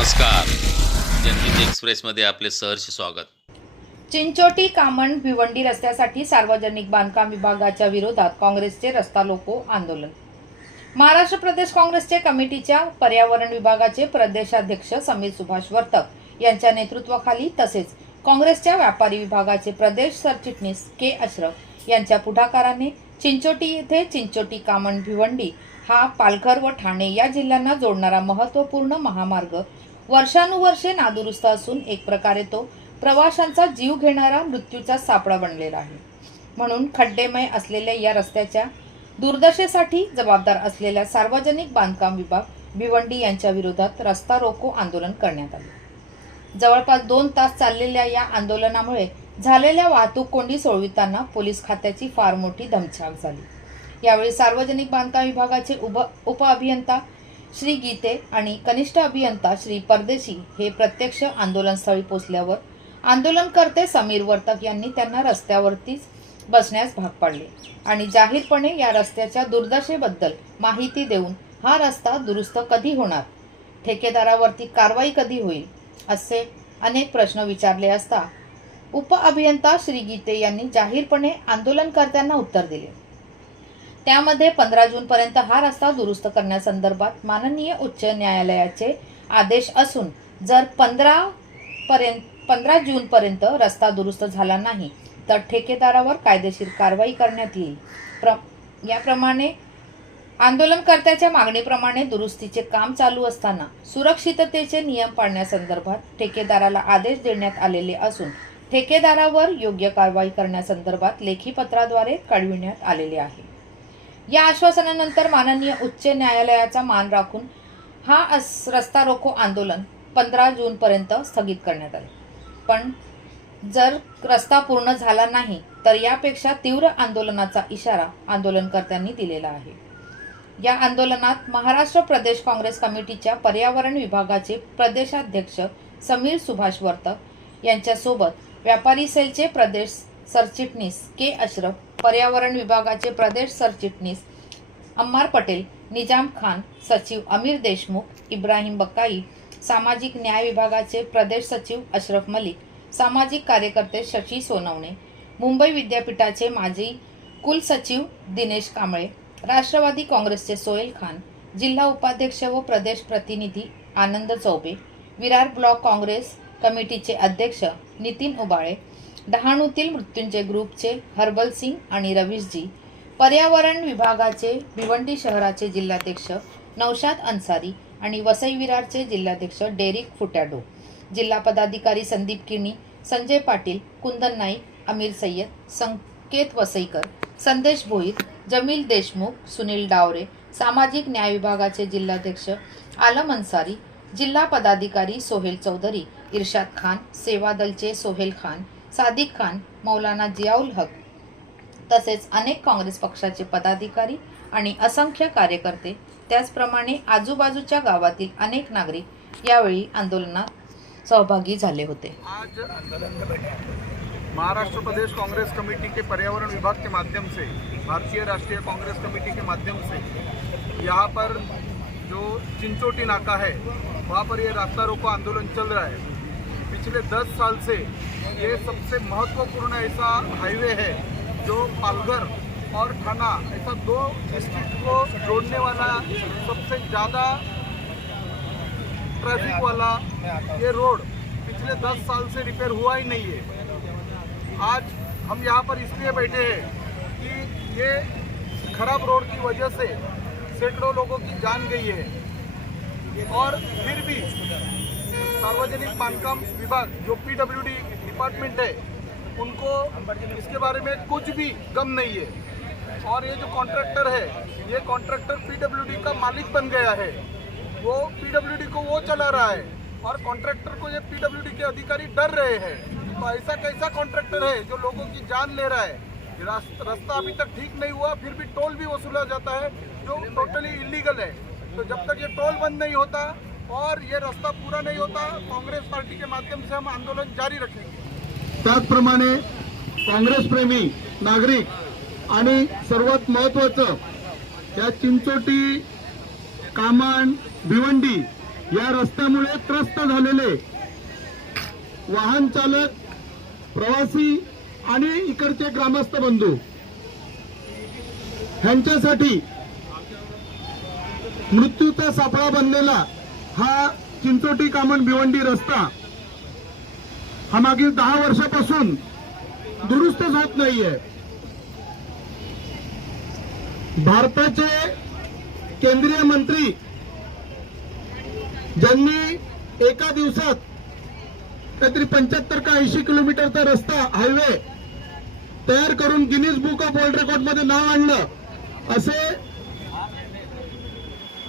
नमस्कार. जनहित एक्सप्रेसमध्ये आपले सहर्ष स्वागत. चिंचोटी कामण भिवंडी रस्त्यासाठी सार्वजनिक बांधकाम विभागाच्या विरोधात काँग्रेसचे रस्ता लोको आंदोलन. महाराष्ट्र प्रदेश काँग्रेसचे कमिटीच्या पर्यावरण विभागाचे प्रदेशाध्यक्ष समीर सुभाष वर्तक यांच्या नेतृत्वाखाली तसेच काँग्रेसच्या व्यापारी विभागाचे प्रदेश सरचिटणीस के. अश्रफ यांच्या पुढाकाराने चिंचोटी येथे चिंचोटी कामण भिवंडी हा पालघर व ठाणे या जिल्ह्यांना जोडणारा महत्त्वपूर्ण महामार्ग वर्षानुवर्षे नादुरुस्त असून एक प्रकारे तो प्रवाशांचा जीव घेणारा मृत्यूचा सापळा बनलेला आहे. म्हणून खड्डेमय असलेल्या या रस्त्याच्या दुर्दशेसाठी जबाबदार असलेल्या सार्वजनिक बांधकाम विभाग भिवंडी यांच्या विरोधात रस्ता रोको आंदोलन करण्यात आले. जवळपास दोन तास चाललेल्या या आंदोलनामुळे झालेल्या वाहतूक कोंडी सोडविताना पोलीस खात्याची फार मोठी धमछाक झाली. यावेळी सार्वजनिक बांधकाम विभागाचे उप उप अभियंता श्री गीते आणि कनिष्ठ अभियंता श्री परदेशी हे प्रत्यक्ष आंदोलनस्थळी पोचल्यावर आंदोलनकर्ते समीर वर्तक यांनी त्यांना रस्त्यावरतीच बसण्यास भाग पाडले आणि जाहीरपणे या रस्त्याच्या दुर्दशेबद्दल माहिती देऊन हा रस्ता दुरुस्त कधी होणार? ठेकेदारावरती कारवाई कधी होईल? असे अनेक प्रश्न विचारले असता उप अभियंता श्री गीते यांनी जाहीरपणे आंदोलनकर्त्यांना उत्तर दिले. त्यामध्ये पंधरा जूनपर्यंत हा रस्ता दुरुस्त करण्यासंदर्भात माननीय उच्च न्यायालयाचे आदेश असून जर पंधरा पर्यंत पंधरा जूनपर्यंत रस्ता दुरुस्त झाला नाही तर ठेकेदारावर कायदेशीर कारवाई करण्यात येईल. प्र याप्रमाणे आंदोलनकर्त्याच्या मागणीप्रमाणे दुरुस्तीचे काम चालू असताना सुरक्षिततेचे नियम पाळण्यासंदर्भात ठेकेदाराला आदेश देण्यात आलेले असून ठेकेदारावर योग्य कारवाई करण्यासंदर्भात लेखी पत्राद्वारे कळविण्यात आलेले आहे. या आश्वासनानंतर माननीय उच्च न्यायालयाचा मान राखून हा अस रस्ता रोको आंदोलन पंधरा जूनपर्यंत स्थगित करण्यात आले. पण जर रस्ता पूर्ण झाला नाही तर यापेक्षा तीव्र आंदोलनाचा इशारा आंदोलनकर्त्यांनी दिलेला आहे. या आंदोलनात महाराष्ट्र प्रदेश काँग्रेस कमिटीच्या पर्यावरण विभागाचे प्रदेशाध्यक्ष समीर सुभाष वर्तक यांच्यासोबत व्यापारी सेलचे प्रदेश सरचिटणीस के. अशरफ पर्यावरण विभागाचे प्रदेश सरचिटणीस अम्मार पटेल निजाम खान सचिव अमीर देशमुख इब्राहिम बकाई सामाजिक न्याय विभागाचे प्रदेश सचिव अशरफ मलिक सामाजिक कार्यकर्ते शशी सोनवणे मुंबई विद्यापीठाचे माजी कुलसचिव दिनेश कांबळे राष्ट्रवादी काँग्रेसचे सोहेल खान जिल्हा उपाध्यक्ष व प्रदेश प्रतिनिधी आनंद चौबे विरार ब्लॉक काँग्रेस कमिटीचे अध्यक्ष नितीन उबाळे डहाणूतील मृत्युंजय ग्रुपचे हर्बल सिंग आणि रवीशजी पर्यावरण विभागाचे भिवंडी शहराचे जिल्हाध्यक्ष नौशाद अन्सारी आणि वसई विरारचे जिल्हाध्यक्ष डेरिक फुटॅडो जिल्हा पदाधिकारी संदीप किणी संजय पाटील कुंदन नाईक अमीर सय्यद संकेत वसईकर संदेश भोईर जमील देशमुख सुनील डावरे सामाजिक न्याय विभागाचे जिल्हाध्यक्ष आलम अन्सारी जिल्हा पदाधिकारी सोहेल चौधरी इर्शाद खान सेवा दलचे सोहेल खान सादिक खान मौलाना जियाउल हक तसेच अनेक काँग्रेस पक्षाचे पदाधिकारी आणि असंख्य कार्यकर्ते त्याचप्रमाणे आजूबाजूच्या गावातील अनेक नागरिक यावेळी आंदोलनात सहभागी झाले होते. आज महाराष्ट्र प्रदेश कांग्रेस कमेटी के पर्यावरण विभाग के माध्यम से भारतीय राष्ट्रीय कांग्रेस कमेटी के माध्यम से यहाँ पर जो चिंचोटी नाका है वहाँ पर ये रास्ता रोको आंदोलन चल रहा है. पिछले दस साल से ये सबसे महत्वपूर्ण ऐसा हाईवे है जो पालघर और थाना, ऐसा दो डिस्ट्रिक्ट को जोड़ने वाला सबसे ज़्यादा ट्रैफ़िक वाला ये रोड पिछले 10 साल से रिपेयर हुआ ही नहीं है। आज हम यहाँ पर इसलिए बैठे हैं कि ये खराब रोड की वजह से सैकड़ों लोगों की जान गई है। और फिर भी सार्वजनिक बांधकाम विभाग जो पीडब्ल्यूडी डिपार्टमेंट है, उनको इसके बारे में कुछ भी गम नहीं है। और ये जो कॉन्ट्रैक्टर है, ये कॉन्ट्रैक्टर पीडब्ल्यूडी का मालिक बन गया है। वो पीडब्ल्यूडी को वो चला रहा है और कॉन्ट्रैक्टर को ये पीडब्ल्यूडी के अधिकारी डर रहे हैं। तो ऐसा कैसा कॉन्ट्रैक्टर है जो लोगों की जान ले रहा है? रास्ता अभी तक ठीक नहीं हुआ, फिर भी टोल भी वसूला जाता है, जो टोटली इलीगल है। तो जब तक ये टोल बंद नहीं होता और ये रास्ता पूरा नहीं होता, कांग्रेस पार्टी के माध्यम से हम आंदोलन जारी रखेंगे। त्याचप्रमाणे काँग्रेसप्रेमी नागरिक आणि सर्वात महत्वाचं या चिंचोटी कामान भिवंडी या रस्त्यामुळे त्रस्त झालेले वाहन चालक प्रवासी आणि इकडचे ग्रामस्थ बंधू ह्यांच्यासाठी मृत्यूचा सापळा बनलेला हा चिंचोटी कामण भिवंडी रस्ता हा मागील दहा वर्षापासून दुरुस्तच होत नाहीये. भारताचे केंद्रीय मंत्री ज्यांनी एका दिवसात काहीतरी पंच्याहत्तर का ऐंशी किलोमीटरचा रस्ता हायवे तयार करून गिनीज बुक ऑफ वर्ल्ड रेकॉर्डमध्ये नाव आणलं असे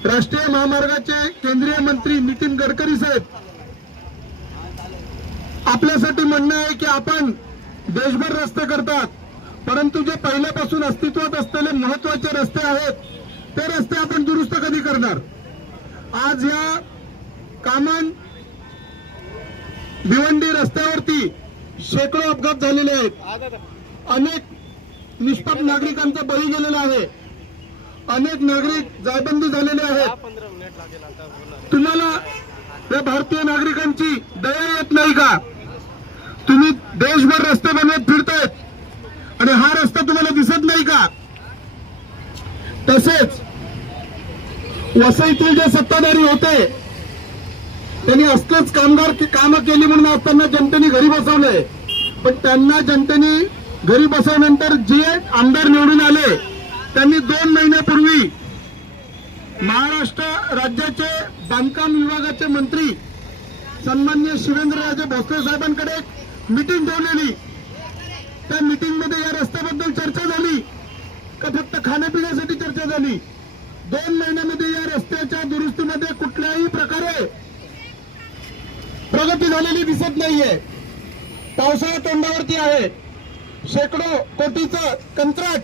राष्ट्रीय महामार्गाचे केंद्रीय मंत्री नितीन गडकरी साहेब आपल्यासाठी म्हणणं आहे की आपण देशभर रस्ते करतात परंतु जे पहिल्यापासून अस्तित्वात असलेले महत्त्वाचे रस्ते आहेत ते रस्ते आपण दुरुस्त कधी करणार? आज या कामन भिवंडी रस्त्यावरती शेकडो अपघात झालेले आहेत. अनेक निष्पाप नागरिकांचा बळी गेलेला आहे. अनेक नागरिक जायबंदी झालेले आहेत. तुम्हाला या भारतीय नागरिकांची दया येत नाही का? तुम्ही देशभर रस्ते बनवत फिरतायत आणि हा रस्ता तुम्हाला दिसत नाही का? तसेच वसईतील जे सत्ताधारी होते त्यांनी असलेच कामगार कामं केली म्हणून आज त्यांना जनतेने घरी बसवलंय. पण त्यांना जनतेने घरी बसवल्यानंतर जे आमदार निवडून आले त्यांनी दोन महिन्यापूर्वी महाराष्ट्र राज्याचे बांधकाम विभागाचे मंत्री सन्मान्य शिवेंद्रराजे भोसले साहेबांकडे मिटिंग ठेवलेली. त्या मिटिंगमध्ये या रस्त्याबद्दल चर्चा झाली. का फक्त खाण्यापिण्यासाठी चर्चा झाली? दोन महिन्यामध्ये या रस्त्याच्या दुरुस्तीमध्ये कुठल्याही प्रकारे प्रगती झालेली दिसत नाहीये. पावसाळा तोंडावरती आहे. शेकडो कोटीचं कंत्राट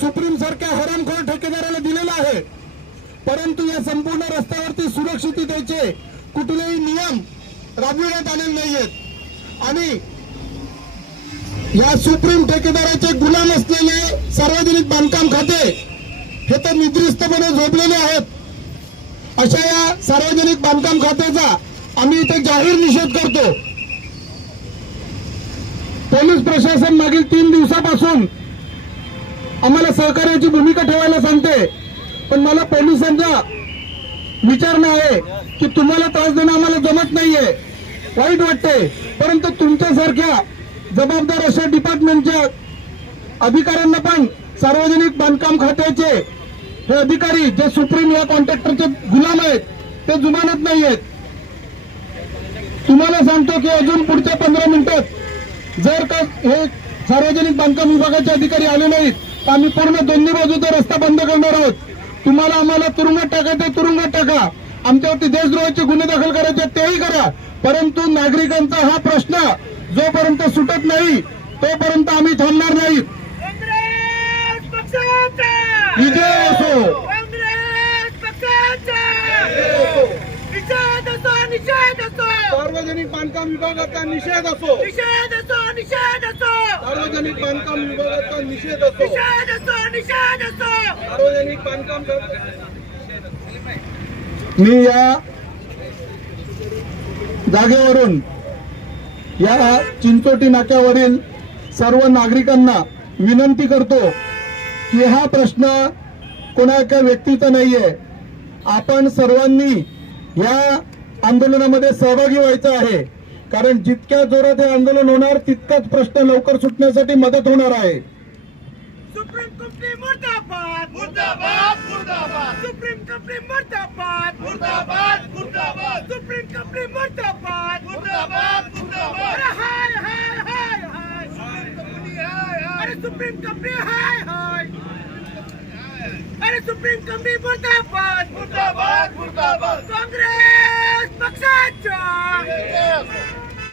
सुप्रीम सारख्या हरामखोर ठेकेदाराला दिलेलं आहे. परंतु या संपूर्ण रस्त्यावरती सुरक्षिततेचे कुठलेही नियम राबविण्यात आलेले नाहीयेत. आणि या सुप्रीम ठेकेदाराचे गुलाम असलेले सार्वजनिक बांधकाम खाते हे तर निद्रिस्तपणे झोपलेले आहेत. अशा या सार्वजनिक बांधकाम खात्याचा आम्ही इथे जाहीर निषेध करतो. पोलीस प्रशासन मागील तीन दिवसापासून आम्हाला सहकार्याची भूमिका ठेवायला सांगते पण मला पोलिसांचा विचारणं आहे की तुम्हाला त्रास देणं आम्हाला जमत नाहीये. वाईट वाटते परंतु तुमच्यासारख्या जबाबदार अशा डिपार्टमेंटच्या अधिकाऱ्यांना पण सार्वजनिक बांधकाम खात्याचे हे अधिकारी जे सुप्रीम या कॉन्ट्रॅक्टरचे गुलाम आहेत ते जुमानत नाहीयेत तुम्हाला सांगतो की अजून पुढच्या पंधरा मिनिटात जर का हे सार्वजनिक बांधकाम विभागाचे अधिकारी आले नाहीत तर आम्ही पूर्ण दोन्ही बाजूचा रस्ता बंद करणार आहोत. तुम्हाला आम्हाला तुरुंगात टाकायचे तुरुंगात टाका. आमच्यावरती देशद्रोहाचे गुन्हे दाखल करायचे तेही करा. परंतु नागरिकांचा हा प्रश्न जोपर्यंत सुटत नाही तोपर्यंत आम्ही थांबणार पक्षाचा! विजय असो. सार्वजनिक बांधकाम विभागाचा निषेध असो. निषेध असो निषेध असो! सार्वजनिक बांधकाम विभागाचा निषेध असो. निषेध असो निषेध असो! सार्वजनिक बांधकाम मी या जागेवरून या चिंचोटी नाक्यावरील सर्व नागरिकांना विनंती करतो की हा प्रश्न कोणा एका व्यक्तीचा नाहीये. आपण सर्वांनी या आंदोलनामध्ये सहभागी व्हायचं आहे. कारण जितक्या जोरात हे आंदोलन होणार तितकाच प्रश्न लवकर सुटण्यासाठी मदत होणार आहे. सुप्रीम कंपनी मुर्दाबाद! मुर्दाबाद! मुर्दाबाद! सुप्रीम कंपनी मुर्दाबाद! मुर्दाबाद! मुर्दाबाद! सुप्रीम कंपनी मुर्दाबाद मुर्दाबाद! मुर्दाबाद! अरे हाय हाय हाय हाय सुप्रीम कंपनी हाय हाय अरे सुप्रीम कंपनी हाय हाय अरे सुप्रीम कंपनी मुर्दाबाद. मुर्दाबाद मुर्दाबाद. काँग्रेस पक्षाचा.